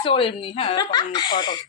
লাগছে ওর এমনি। হ্যাঁ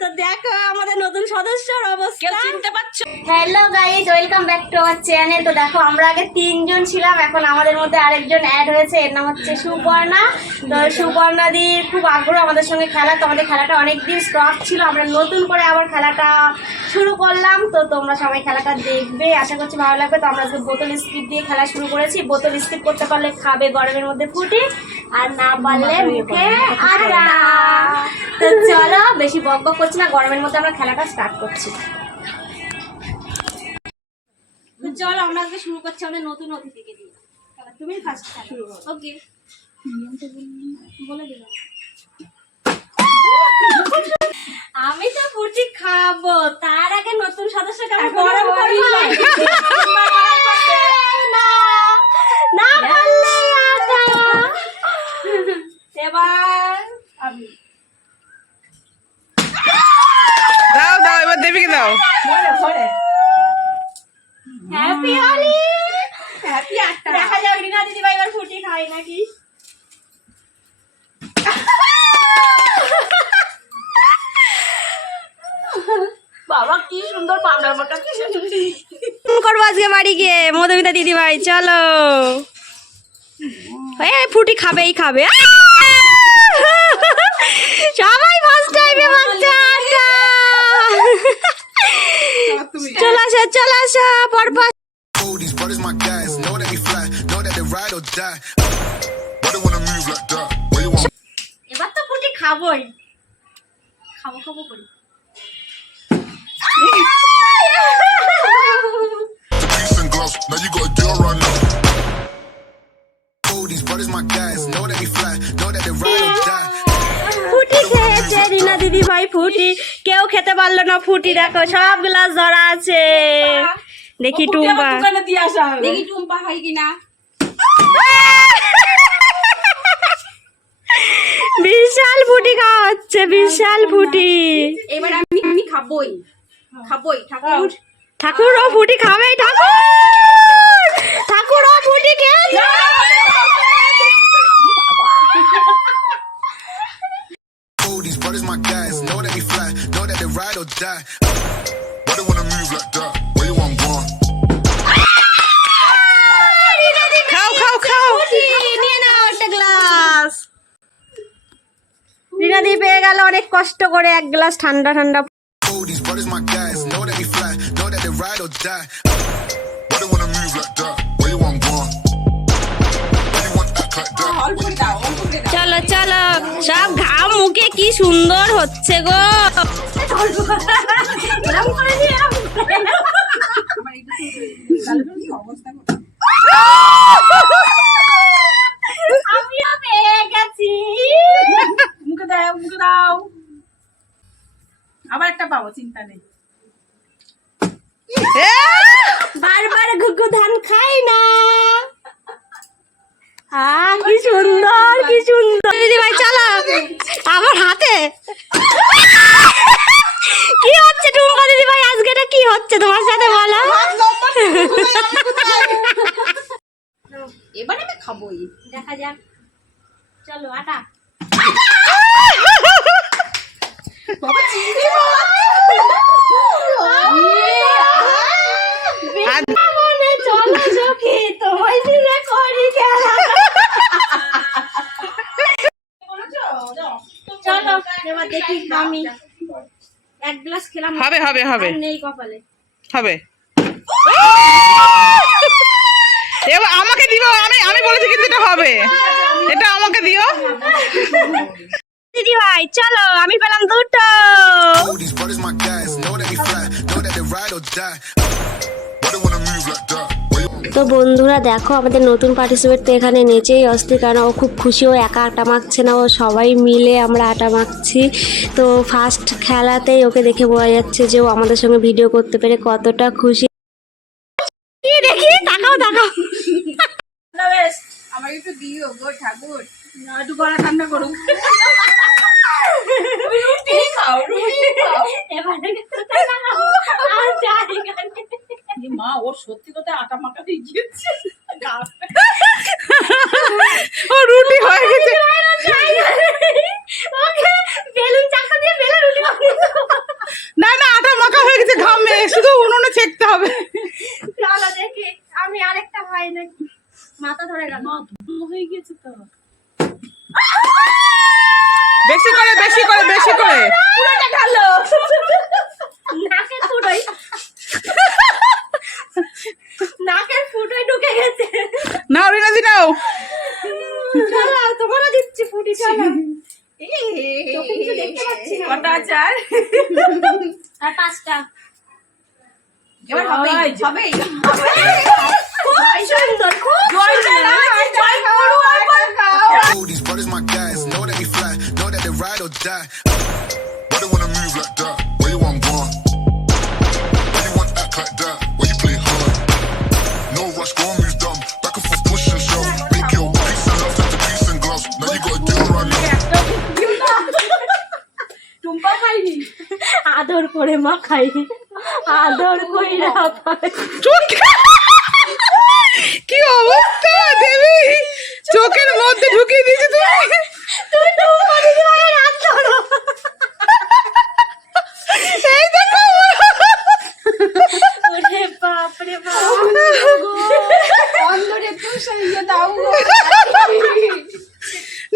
তো দেখো আমাদের নতুন সদস্যর অবস্থা, কেউ চিনতে পারছো? Hello guys, welcome back to our channel. তো দেখো আমরা আগে 3 জন ছিলাম, এখন আমাদের মধ্যে আরেকজন অ্যাড হয়েছে, এর নাম হচ্ছে সুপর্ণা। তো সুপর্ণা দির খুব আগ্রহ আমাদের সঙ্গে খেলা, তো আমাদের খেলাটা অনেকদিন স্টপ ছিল, আমরা নতুন করে আবার খেলাটা শুরু করলাম। তো তোমরা সবাই খেলাটা দেখবে, আশা করছি ভালো লাগবে। তো আমরা আজকে বোতল স্কিপ দিয়ে খেলা শুরু করেছি। বোতল স্কিপ করতে পারলে খাবে গরমের মধ্যে ফুটি, আর না পারলে মুখে আটা। তো চলো বেশি বক বক করছি না, গরমের মধ্যে আমরা খেলাটা স্টার্ট করছি। তো চলো আমরা আজকে শুরু করছি আমাদের নতুন অতিথিকে দিয়ে। তুমি ফার্স্ট শুরু করো। ওকে, বলে দিলাম আমি তো ফুটি খাবো, তার আগে নতুন সদস্যকে আমি গরম করি না না বললে আটা। এবার আমি দাও দাও, এবার দেবীকে দাও। হ্যাপি হোলি, হ্যাপি আটা। দেখা যাক রিনা দিদি ভাই এবার ফুটি খায় নাকি। বাবা কি সুন্দর পাউডার মাখা, কি সুন্দর করবো আজকে বাড়ি গিয়ে। মধুমিতা দিদি ভাই চলো, ফুটি খাবেই খাবে। সবাই ফার্স্ট টাইমে মাখছে আটা। চলে আসো চলে আসো পরপর। These brothers my guys, know that we fly, know that they ride or die. Why they wanna move like that? Where you want এবার তো ফুটি খাবোই, খাবো খাবো করি। peace and gloves? Now you gotta do it right now. These brothers my guys, know that we fly, know that they ride or die. ফুটি খেয়েছে রিনা দিদি ভাই, ফুটি কেউ খেতে পারলো না। ফুটি দেখো সব গ্লাস ধরা আছে। দেখি টুম্পা, দোকানে দিয়ে আসা হবে। দেখি টুম্পা হয় কিনা। বিশাল ফুটি খাওয়া হচ্ছে, বিশাল ফুটি। এবার আমি খাবোই খাবোই। ঠাকুর ঠাকুর ও ফুটি খাবেই, ঠাকুর ঠাকুর ও ফুটি খেয়েছে। These brothers my guys, know that we fly, know that they ride or die. Why they wanna move like that? Where you want going? খাও খাও খাও। নিয়ে নাও একটা গ্লাস। রিনা দি পেয়ে গেল অনেক কষ্ট করে এক গ্লাস ঠান্ডা ঠান্ডা। These brothers my guys, know that we fly, know that they ride or die. Why they wanna move like that? Where you want going? Why you want act like that? চলো চলো, সব ঘাম মুখে কি সুন্দর হচ্ছে গো। আমিও পেয়ে গেছি। মুখে দাও, মুখে দাও। আবার একটা পাবো, চিন্তা নেই। বারবার ঘুঘু ধান খাই না। কি সুন্দর কি সুন্দর। দিদি ভাই চলো, আমার হাতে কি হচ্ছে টুম্পা দিদি ভাই, আজকে এটা কি হচ্ছে তোমার সাথে বলো। এবার আমি খাবোই। দেখা যাক, চলো আটা। বাবা চিংড়ি মনে চলো সখী, তোমায় দিলে করি খেলা। চলো এবার দেখি আমি এক গ্লাস খেলাম, হবে হবে হবে আর নেই কপালে। হবে। এবার আমাকে দিও, আমি বলেছি কিন্তু এটা হবে, এটা আমাকে দিও। দিদি ভাই চলো, আমি পেলাম দুটো। These brothers my guys, know that we fly, know that they ride or die. Why they wanna move like that? Where you want তো বন্ধুরা দেখো আমাদের নতুন পার্টিসিপেট তো এখানে নেচেই অস্থির, কারণ ও খুব খুশি, ও একা আটা মাখছে না, ও সবাই মিলে আমরা আটা মাখছি। তো ফার্স্ট খেলাতেই ওকে দেখে বোঝা যাচ্ছে যে ও আমাদের সঙ্গে ভিডিও করতে পেরে কতটা খুশি। কি দেখি, তাকাও তাকাও। আমার একটু দিও গো ঠাকুর, একটু গলা ঠান্ডা করুক। রুটি খাও, রুটি খাও। এবারে আর যাই গানে। মা ওর সত্যি কথা আটা মাখা দিয়ে গিয়েছে, ও রুটি হয়ে গেছে। বেলুন বেশি করে বেশি করে বেশি করে পুরোটা খালো নাকের ফুটোই নাকের ফুটোই ঢুকে গেছে। নাও রিনাদি নাও। চলো তোমারও দিচ্ছি ফুটি, চলো। চোখে কিছু দেখতে পাচ্ছি না। কটা আচার? আর 5টা। এবার হবেই, হবেই। খুব সুন্দর, খুব জয় জয় রাম, জয় গুরু, একবার খাও। Oh, these brothers my guys. Know that they fly. Know that they ride or die. Why they wanna move like that? Where you want gone? Why you want act like that? Why you play hard? No rush, go and move dumb. Back and forth, push and shove. Make your peace and love into peace and gloves. Now you gotta deal right now. Tumpa খাইনি। আদর করে মা খাই, আদর কইরা খাই। কি অবস্থা দেবী, চোখের মধ্যে ঢুকিয়ে দিয়েছে তুমি। তুই তো মানে ভাই রাত ধরো। এই দেখো ওরে বাপ রে বাপ। অন্ধরে তো সেই দাও গো।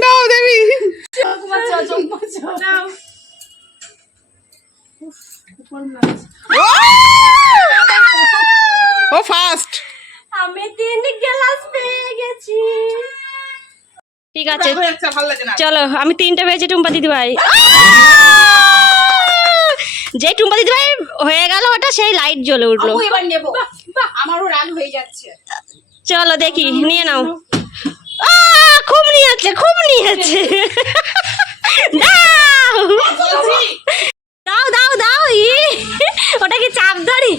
নাও দেবী। চোখ মাছো, চোখ মাছো। নাও। ও ফাস্ট। আমি 3 গ্লাস পেয়ে গেছি। ঠিক আছে ভালো লাগে না। চলো, আমি 3টা পেয়েছি টুম্পা দিদি ভাই। যে টুম্পা দিদি ভাই হয়ে গেল ওটা, সেই লাইট জ্বলে উঠলো। আপু এবার নেব। আমারও রাগ হয়ে যাচ্ছে। চলো দেখি, নিয়ে নাও। খুব নিয়েছে, খুব নিয়েছে। দাও দাও দাও। ওটা কি চাপ ধরি?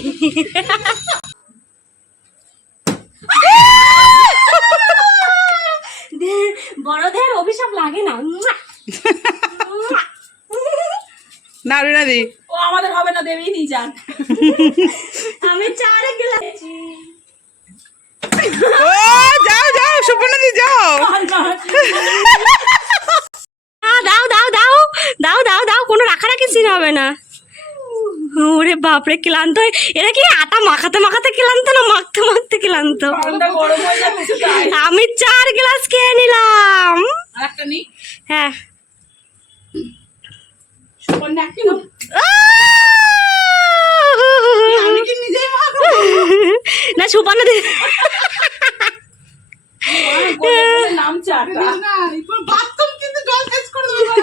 বড়দের অভিশাপ লাগে না। না রিনাদি। ও আমাদের হবে না, দেবী নি যান। আমি 4 গ্লাস। ও যাও যাও সুপর্ণাদি যাও। দাও দাও দাও দাও দাও দাও, কোনো রাখারাখি সিন হবে না। ওরে বাপরে, ক্লান্ত হয়ে এরা কি আটা মাখাতে মাখাতে ক্লান্ত না মাখতে মাখতে ক্লান্ত? ঠান্ডা গরম হয়ে যাচ্ছে তাই। আমি 4 গ্লাস খেয়ে নিলাম। আরেকটা নি। হ্যাঁ সুপর্ণা একটু নাও। আমি কি নিজেই মাখবো? না সুপর্ণা দি নাম চাটা। না বাথরুম কিন্তু জল শেষ করে দেবো।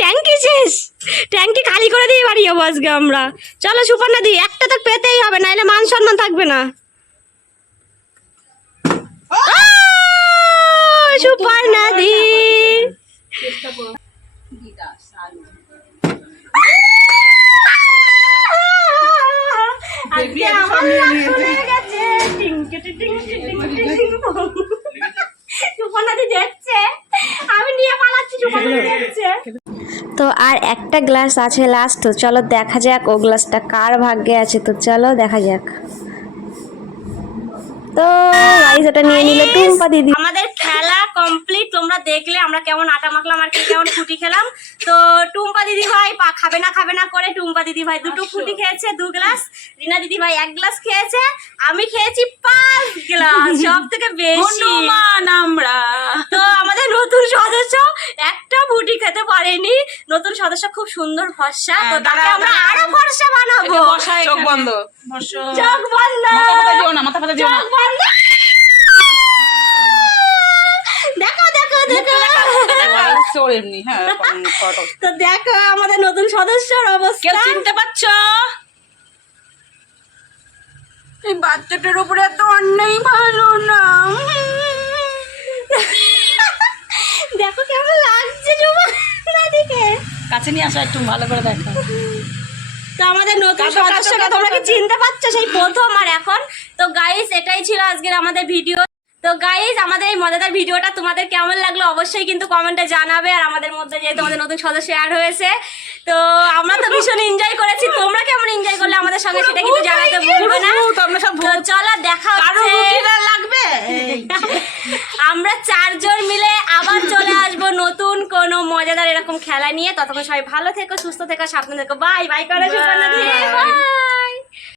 ট্যাঙ্কি শেষ, ট্যাঙ্কি খালি করে দিয়ে বাড়ি যাবো আজকে আমরা। চলো সুপর্ণা দি, একটা তো পেতেই হবে, নাহলে মান সম্মান থাকবে না। সুপর্ণা দি আজকে আমার রাগ হয়ে গেছে। সুপর্ণা দি দেখছে আমি নিয়ে পালাচ্ছি, সুপর্ণা দি দেখছে। তো আর একটা গ্লাস আছে লাস্ট, তো চলো দেখা যাক ও গ্লাসটা কার ভাগ্যে আছে। তো চলো দেখা যাক। তো গাইস ওটা নিয়ে নিল টুম্পা দিদি। আমাদের খেলা কমপ্লিট, তোমরা দেখলে আমরা কেমন আটা মাখলাম আর কেমন ফুটি খেলাম। তো টুম্পা দিদি ভাই খাবে না করে টুম্পা দিদি ভাই 2টো ফুটি খেয়েছে 2 গ্লাস, রিনা দিদি ভাই 1 গ্লাস খেয়েছে, আমি খেয়েছি 5 গ্লাস, সব থেকে বেশি। হনুমান আমরা। তো আমাদের নতুন সদস্য একটা ফুটি খেতে পারেনি। নতুন সদস্য খুব সুন্দর ফর্সা, তো তাকে আমরা আরো ফর্সা বানাবো। চোখ বন্ধ। চোখ বন্ধ, মাথা পাতা দিও না, মাথা পাতা দিও না। চোখ বন্ধ। দেখো দেখো দেখো। চোর এমনি হ্যাঁ ফটো। তো দেখো আমাদের নতুন সদস্যর কেউ অবস্থা। চিনতে পারছো? এই বাচ্চাটার উপরে এত অন্যায় ভালো না। দেখো কেমন লাগছে দিকে। কাছে নিয়ে আসো একটু ভালো করে দেখো। তো আমাদের নতুন কাটো, কাটো, সদস্যকে কাটো, তোমরা কি কাটো। চিনতে পারছো, সেই প্রথম আর এখন। তো গাইস এটাই ছিল আজকের আমাদের ভিডিও। তো গাইস আমাদের এই মজাদার ভিডিওটা তোমাদের কেমন লাগলো অবশ্যই কিন্তু কমেন্টে জানাবে। আর আমাদের মধ্যে যেহেতু আমাদের নতুন সদস্য অ্যাড হয়েছে, তো আমরা তো ভীষণ এনজয় করেছি। তোমরা কেমন এনজয় করলে আমাদের সঙ্গে সেটা কিন্তু জানাতে ভুলবে না। আমরা সব তো চলো দেখা হচ্ছে। লাগবে। আমরা 4 জন মিলে আবার চলে আসবো নতুন কোনো মজাদার এরকম খেলা নিয়ে। ততক্ষণ সবাই ভালো থেকো, সুস্থ থেকো, সাবধানে থেকো। বাই বাই করে সুপর্ণা দি। বাই।